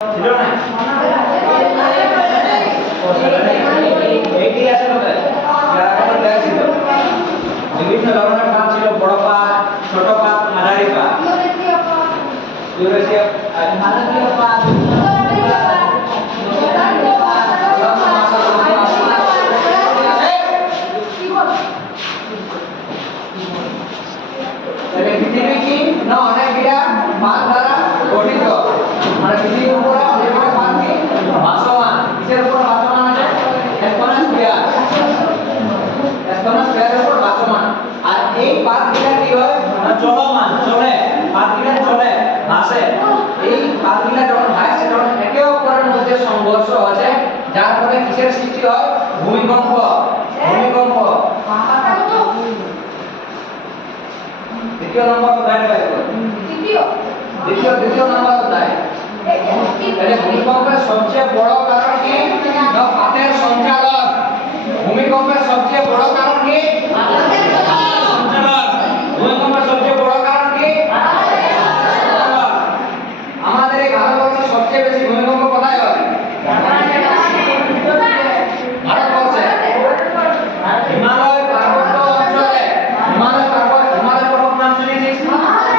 ছিল না এইটি আছে কোথায় যারা এখন দেখছিল বিভিন্ন ধরনের পাত ছিল, বড় পাত, ছোট পাত, মাঝারি পাত, ইউরেশিয়া ভারতীয় পাত, পৃথিবী কি না অনেকগুলা পাত দ্বারা গঠিত, মানে পৃথিবীর উপরে অনেকগুলা পাত কি ভাসমান। কিসের উপর ভাসমান আছে? অ্যাটমসফিয়ার, অ্যাটমসফিয়ারের উপর ভাসমান। আর এই পাতগুলা কি হয় না চলমান, চলে, পাতগুলা চলে, ভাসে। এই পাতগুলা যখন ভাসে তখন একে অপরের মধ্যে সংঘর্ষ আছে, যার ফলে কিসের সৃষ্টি হয়? ভূমিকম্প। ভূমিকম্প দ্বিতীয় নম্বর অধ্যায় দ্বিতীয় নম্বর অধ্যায়। তাহলে ভূমিকম্পের সবচেয়ে বড় কারণ কি? না পাতের সঞ্চালন। ভূমিকম্পের সবচেয়ে বড় কারণ কি?